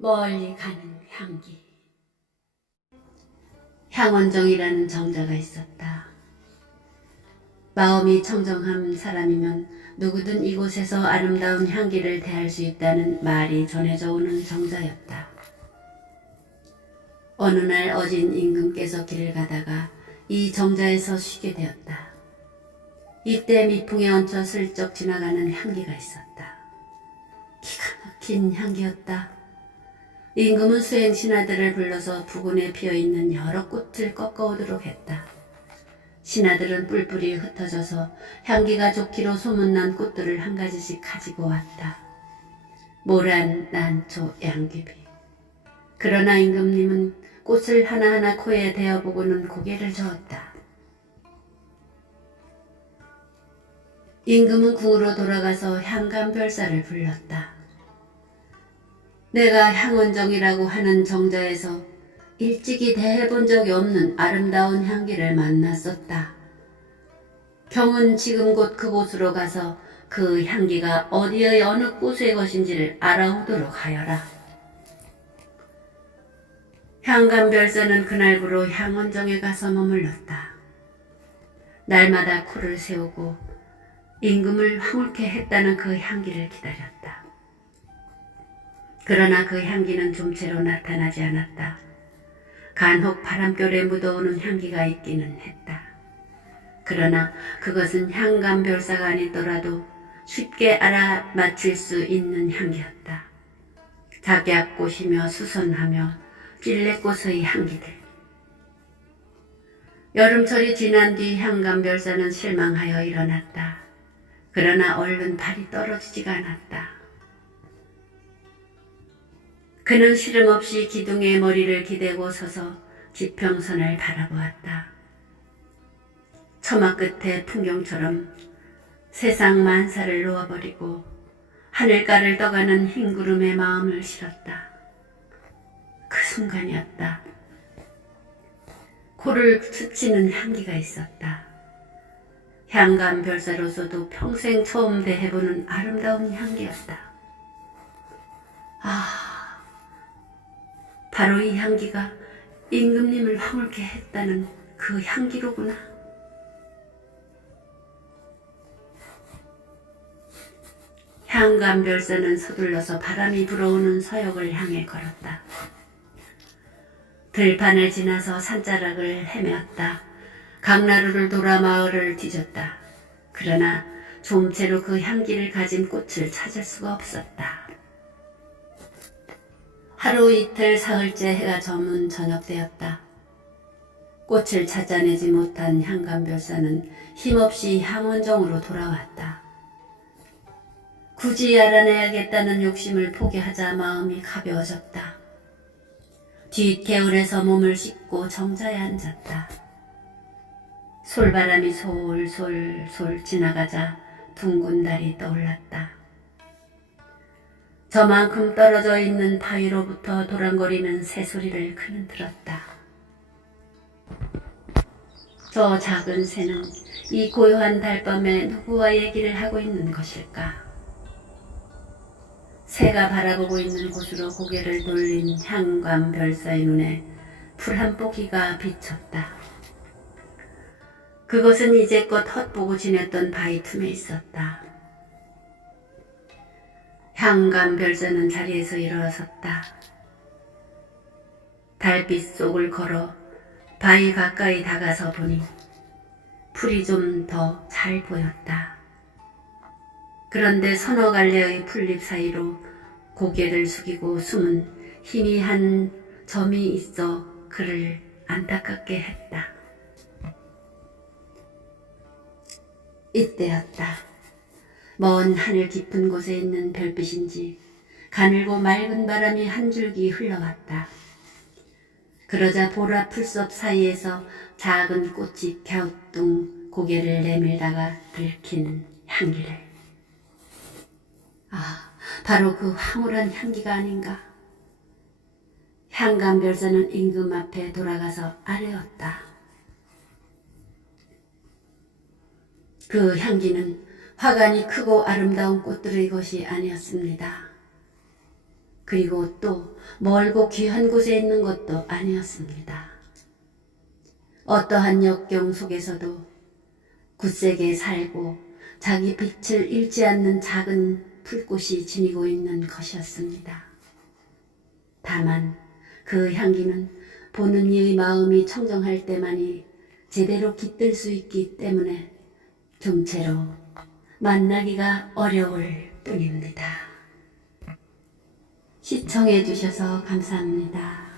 멀리 가는 향기. 향원정이라는 정자가 있었다. 마음이 청정한 사람이면 누구든 이곳에서 아름다운 향기를 대할 수 있다는 말이 전해져 오는 정자였다. 어느 날 어진 임금께서 길을 가다가 이 정자에서 쉬게 되었다. 이때 미풍에 얹혀 슬쩍 지나가는 향기가 있었다. 기가 막힌 향기였다. 임금은 수행 신하들을 불러서 부근에 피어있는 여러 꽃을 꺾어오도록 했다. 신하들은 뿔뿔이 흩어져서 향기가 좋기로 소문난 꽃들을 한 가지씩 가지고 왔다. 모란, 난초, 양귀비. 그러나 임금님은 꽃을 하나하나 코에 대어보고는 고개를 저었다. 임금은 궁으로 돌아가서 향감별사를 불렀다. 내가 향원정이라고 하는 정자에서 일찍이 대해본 적이 없는 아름다운 향기를 만났었다. 경은 지금 곧 그곳으로 가서 그 향기가 어디의 어느 꽃의 것인지를 알아오도록 하여라. 향감별사는 그날부로 향원정에 가서 머물렀다. 날마다 코를 세우고 임금을 황홀케 했다는 그 향기를 기다렸다. 그러나 그 향기는 좀채로 나타나지 않았다. 간혹 바람결에 묻어오는 향기가 있기는 했다. 그러나 그것은 향감별사가 아니더라도 쉽게 알아맞힐 수 있는 향기였다. 작약꽃이며 수선하며 찔레꽃의 향기들. 여름철이 지난 뒤 향감별사는 실망하여 일어났다. 그러나 얼른 발이 떨어지지가 않았다. 그는 시름없이 기둥에 머리를 기대고 서서 지평선을 바라보았다. 처마 끝에 풍경처럼 세상 만사를 놓아버리고 하늘가를 떠가는 흰 구름에 마음을 실었다. 그 순간이었다. 코를 스치는 향기가 있었다. 향감별사로서도 평생 처음 대해보는 아름다운 향기였다. 바로 이 향기가 임금님을 황홀케 했다는 그 향기로구나. 향감별사는 서둘러서 바람이 불어오는 서역을 향해 걸었다. 들판을 지나서 산자락을 헤매었다. 강나루를 돌아 마을을 뒤졌다. 그러나 좀채로 그 향기를 가진 꽃을 찾을 수가 없었다. 하루 이틀 사흘째 해가 저문 저녁 되었다. 꽃을 찾아내지 못한 향감별사는 힘없이 향원정으로 돌아왔다. 굳이 알아내야겠다는 욕심을 포기하자 마음이 가벼워졌다. 뒷개울에서 몸을 씻고 정자에 앉았다. 솔바람이 솔솔솔 지나가자 둥근 달이 떠올랐다. 저만큼 떨어져 있는 바위로부터 도랑거리는 새소리를 그는 들었다. 저 작은 새는 이 고요한 달밤에 누구와 얘기를 하고 있는 것일까? 새가 바라보고 있는 곳으로 고개를 돌린 향감별사의 눈에 풀 한 포기가 비쳤다. 그것은 이제껏 헛보고 지냈던 바위 틈에 있었다. 향감별사는 자리에서 일어섰다. 달빛 속을 걸어 바위 가까이 다가서 보니 풀이 좀 더 잘 보였다. 그런데 서너 갈래의 풀잎 사이로 고개를 숙이고 숨은 희미한 점이 있어 그를 안타깝게 했다. 이때였다. 먼 하늘 깊은 곳에 있는 별빛인지 가늘고 맑은 바람이 한 줄기 흘러왔다. 그러자 보라 풀숲 사이에서 작은 꽃이 갸우뚱 고개를 내밀다가 들킨 향기를. 바로 그 황홀한 향기가 아닌가. 향감별사는 임금 앞에 돌아가서 아뢰었다. 그 향기는 화관이 크고 아름다운 꽃들의 것이 아니었습니다. 그리고 또 멀고 귀한 곳에 있는 것도 아니었습니다. 어떠한 역경 속에서도 굳세게 살고 자기 빛을 잃지 않는 작은 풀꽃이 지니고 있는 것이었습니다. 다만 그 향기는 보는 이의 마음이 청정할 때만이 제대로 깃들 수 있기 때문에 좀채로 만나기가 어려울 뿐입니다. 시청해 주셔서 감사합니다.